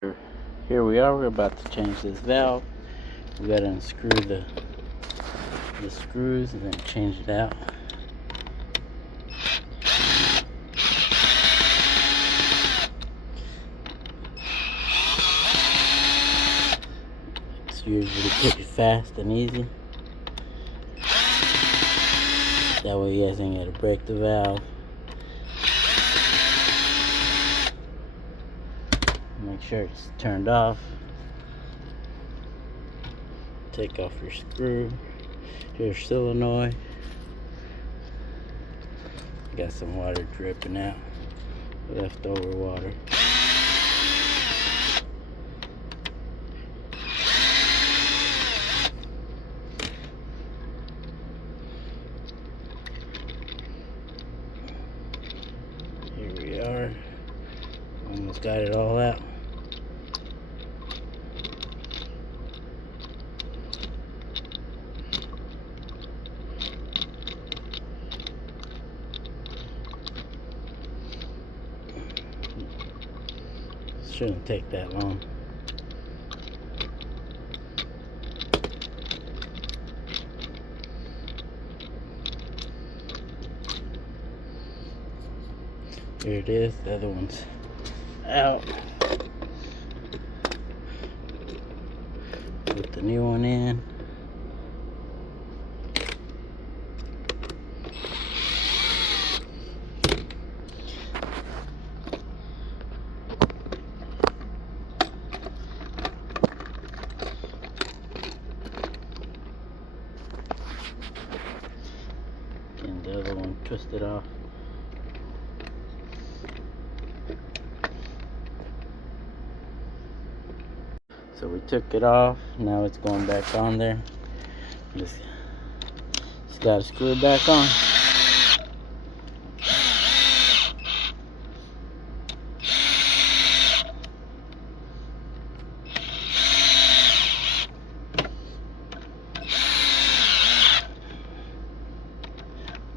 Here we are, we're about to change this valve. We gotta unscrew the screws and then change it out. It's usually pretty fast and easy. That way you guys ain't gotta break the valve. Make sure it's turned off. Take off your screw, your solenoid. Got some water dripping out, leftover water. Here we are. Almost got it all out. Shouldn't take that long. Here it is, the other one's out. Put the new one in. And the other one twisted off. So we took it off, now it's going back on there. Just gotta screw it back on.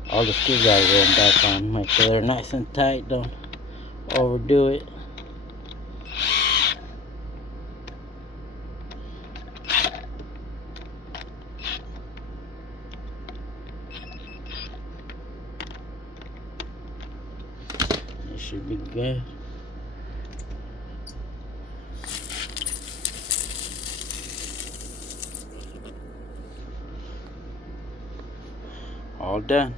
All the screws gotta go back on. Make sure they're nice and tight, don't overdo it. It should be good. All done.